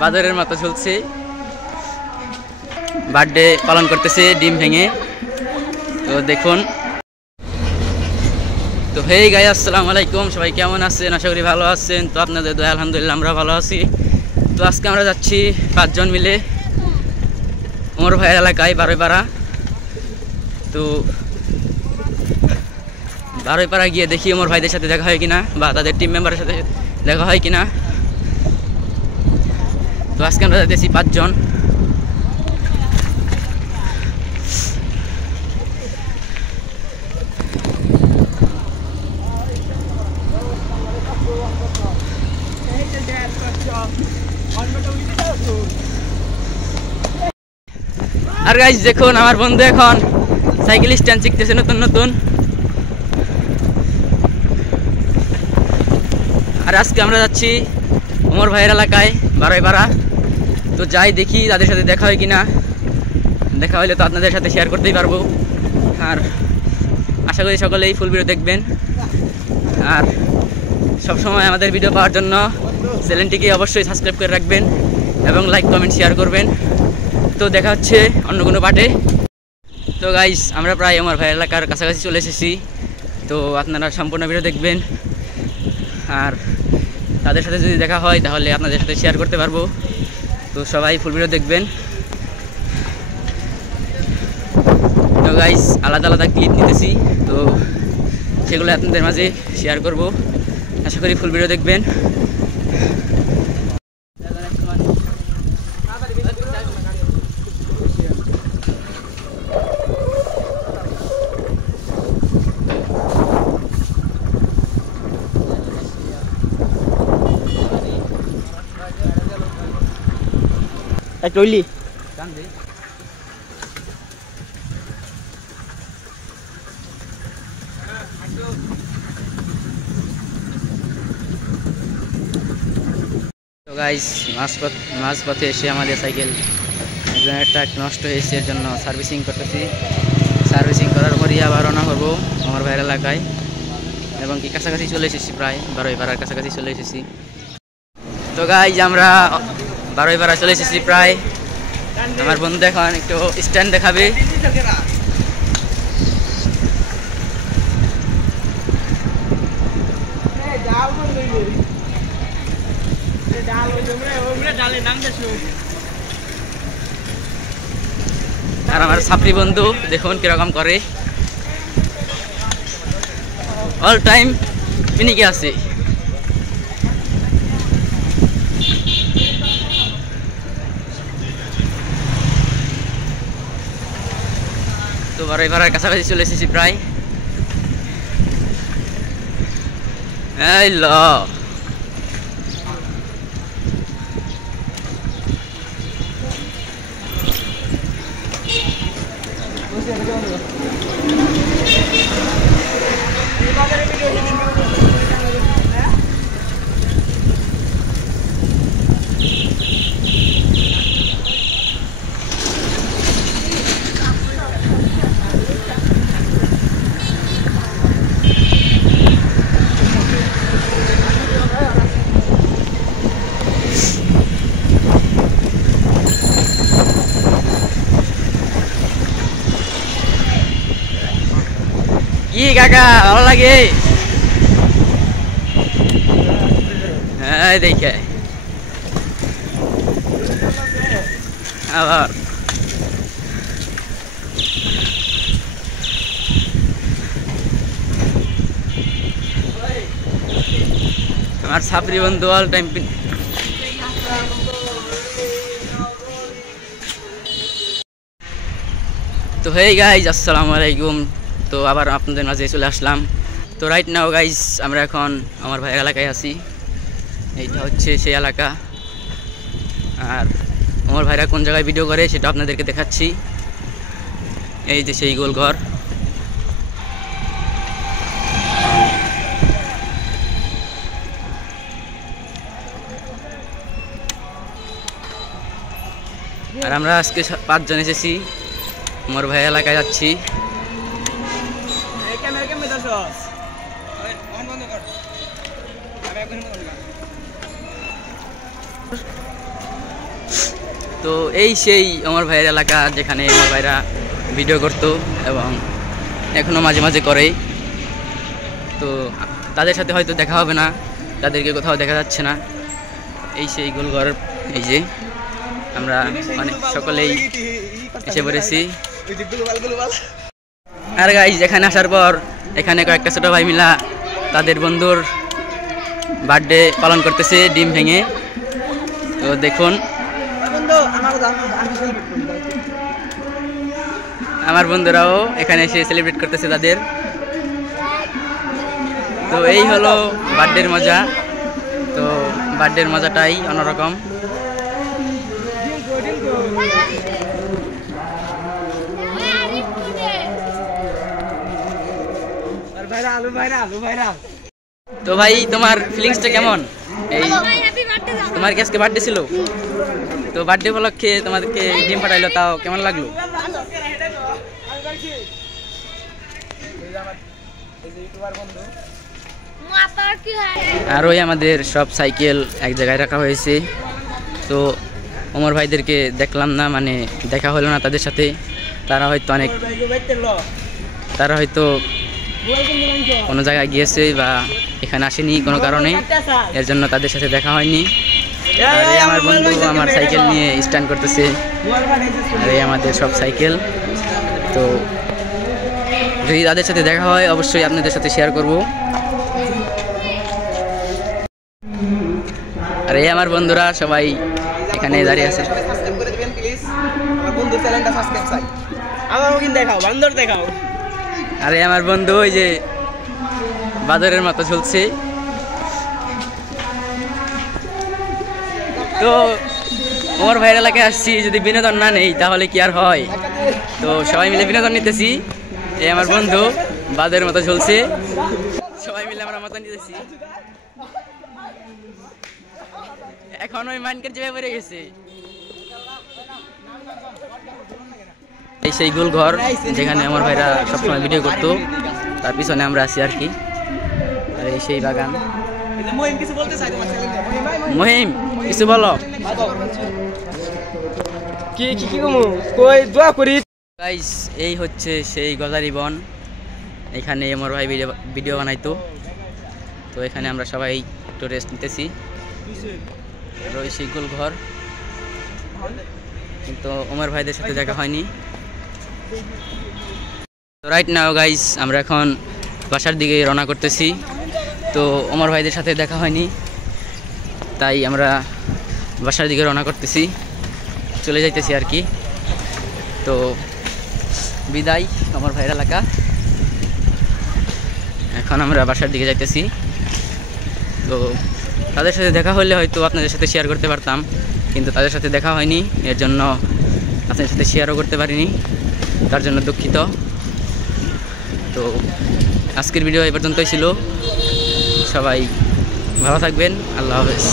বাদরের মতো ঝুলছে, বার্থডে পালন করতেছে ডিম ভেঙে। তো দেখুন। তো হেই গাইস, আসসালামু আলাইকুম, সবাই কেমন আছেন? আশা করি ভালো আছেন। তো আপনাদের দয়া আলহামদুলিল্লাহ আমরা ভালো আছি। তো আজকে আমরা যাচ্ছি 5 জন মিলে ওমর ভাইয়ের এলাকায় বারোইপাড়া। তো বারোইপাড়া গিয়ে দেখি ওমর ভাইদের সাথে দেখা হয় কিনা বা তাদের টিম মেম্বারের সাথে দেখা হয় কিনা। তো আজকে আমরা যাচ্ছি 5 জন। আর গাইস দেখুন, আমার বন্ধু এখন সাইকেল স্ট্যান্ড শিখতেছে নতুন নতুন। আর আজকে আমরা যাচ্ছি ওমর ভাইয়ের এলাকায় বারোইপাড়া। তো যাই দেখি তাদের সাথে দেখা হয় কিনা। দেখা হলে তো আপনাদের সাথে শেয়ার করতেই পারবো। আর আশা করি সকলেই ফুল ভিডিও দেখবেন। আর সবসময় আমাদের ভিডিও পাওয়ার জন্য চ্যানেলটিকে অবশ্যই সাবস্ক্রাইব করে রাখবেন এবং লাইক কমেন্ট শেয়ার করবেন। তো দেখা হচ্ছে অন্য কোনো পার্টে। তো গাইস, আমরা প্রায় ওমর ভাইয়ের এলাকার কাছাকাছি চলে এসেছি। তো আপনারা সম্পূর্ণ ভিডিও দেখবেন। আর তাদের সাথে যদি দেখা হয় তাহলে আপনাদের সাথে শেয়ার করতে পারবো। তো সবাই ফুল ভিডিও দেখবেন। তো গাইস, আলাদা আলাদা ক্লিপ নিতেছি, তো সেগুলো আপনাদের মাঝে শেয়ার করব। আশা করি ফুল ভিডিও দেখবেন। টইলি তো গাইস, মাঝপথে এসে আমাদের সাইকেল ট্রাক নষ্ট হয়েছে, এর জন্য সার্ভিসিং করতেছি। সার্ভিসিং করার পরই আবার রওনা করবো আমার ভাইয়ের এলাকায়। এবং কি কাছাকাছি চলে এসেছি, প্রায় বারোইপাড়ার কাছাকাছি চলে এসেছি। তো গাইস, আমরা বারোইপাড়া চলে এসেছি প্রায়। আমার বন্ধু এখন একটু স্ট্যান্ড দেখাবে। আর আমার ছাপরি বন্ধু দেখুন কিরকম করে, অল টাইম পিনিকে আছে। তো বারোইপাড়ার কাছাকাছি চলে এসেছি প্রায়। এই ল কি কাকা ভালো লাগে? হ্যাঁ দেখে আবার আমার ছাপরি বন্ধু অল টাইম। তো হেই গাইজ, আসসালামু আলাইকুম। তো আবার আপনাদের মাঝে চলে আসলাম। তো রাইট নাও গাইজ, আমরা এখন আমার ভাইয়ের এলাকায় আছি। এইটা হচ্ছে সেই এলাকা। আর আমার ভাইরা কোন জায়গায় ভিডিও করে সেটা আপনাদেরকে দেখাচ্ছি। এই যে সেই গোল ঘর। আর আমরা আজকে 5 জন এসেছি, আমার ভাই এলাকায় যাচ্ছি। তো এই সেই আমার ভাইয়ের এলাকা, যেখানে আমার ভাইরা ভিডিও করতো এবং এখনও মাঝে মাঝে করে। তো তাদের সাথে হয়তো দেখা হবে না, তাদেরকে কোথাও দেখা যাচ্ছে না। এই সেই গোলঘর, এই যে আমরা অনেক সকলেই এসে পড়েছি। আর গাইস, এখানে আসার পর এখানে কয়েকটা ছোট ভাই মিলা তাদের বন্ধুর বার্থডে পালন করতেছে ডিম ভেঙে। তো দেখুন, আমার বন্ধুরাও এখানে এসে সেলিব্রেট করতেছে তাদের। তো এই হলো বার্থডের মজা। তো বার্থডের মজাটাই অন্যরকম। তো ভাই, তোমার ফিলিংসটা কেমন? এই তোমার কি আজকে বার্থডে ছিল? তো বার্থডে উপলক্ষে তোমাদেরকে ডিম পাঠাইলো, তাও কেমন লাগলো? আর ওই আমাদের সব সাইকেল এক জায়গায় রাখা হয়েছে। তো ওমর ভাইদেরকে দেখলাম না, মানে দেখা হলো না তাদের সাথে। তারা হয়তো কোনো জায়গায় গিয়েছে বা এখানে আসেনি কোনো কারণে, এর জন্য তাদের সাথে দেখা হয়নি। আর এই আমার বন্ধু আমার সাইকেল নিয়ে স্ট্যান্ড করতেছে। আর এই আমাদের সব সাইকেল। তো যদি তাদের সাথে দেখা হয় অবশ্যই আপনাদের সাথে শেয়ার করব। আর এই আমার বন্ধুরা সবাই এখানে দাঁড়িয়ে আছে। আরে আমার বন্ধু ওই যে বাদরের মতো ঝুলছে। তো ওমর ভাইয়ের এলাকায় আসছি, যদি বিনোদন না নেই তাহলে কি আর হয়? তো সবাই মিলে বিনোদন নিতেছি। এই আমার বন্ধু বাদরের মতো ঝুলছে, সবাই মিলে আমরা মতো নিতেছি। এখন ওই মাইনকার চেপে পড়ে গেছে। এই সেই গোল ঘর, যেখানে আমার ভাইরা সবসময় ভিডিও করতো, তার পিছনে আমরা আছি আর কি। আর এই সেই বাগান। মহিম, কিছু বলো। গাইস, এই হচ্ছে সেই গজারি বন। এখানে আমার ভাই ভিডিও বানাইতো। তো এখানে আমরা সবাই একটু রেস্ট নিতেছি। ওই সেই গোল ঘর, কিন্তু ওমর ভাইদের সাথে দেখা হয়নি। তো রাইট নাও গাইস, আমরা এখন বাসার দিকে রওনা করতেছি। তো ওমর ভাইদের সাথে দেখা হয়নি, তাই আমরা বাসার দিকে রওনা করতেছি, চলে যাইতেছি আর কি। তো বিদায় ওমর ভাইয়ের এলাকা। এখন আমরা বাসার দিকে যাইতেছি। তো তাদের সাথে দেখা হলে হয়তো আপনাদের সাথে শেয়ার করতে পারতাম, কিন্তু তাদের সাথে দেখা হয়নি, এর জন্য আপনাদের সাথে শেয়ারও করতে পারিনি, তার জন্য দুঃখিত। তো আজকের ভিডিও এই পর্যন্তই ছিল। সবাই ভালো থাকবেন। আল্লাহ হাফেজ।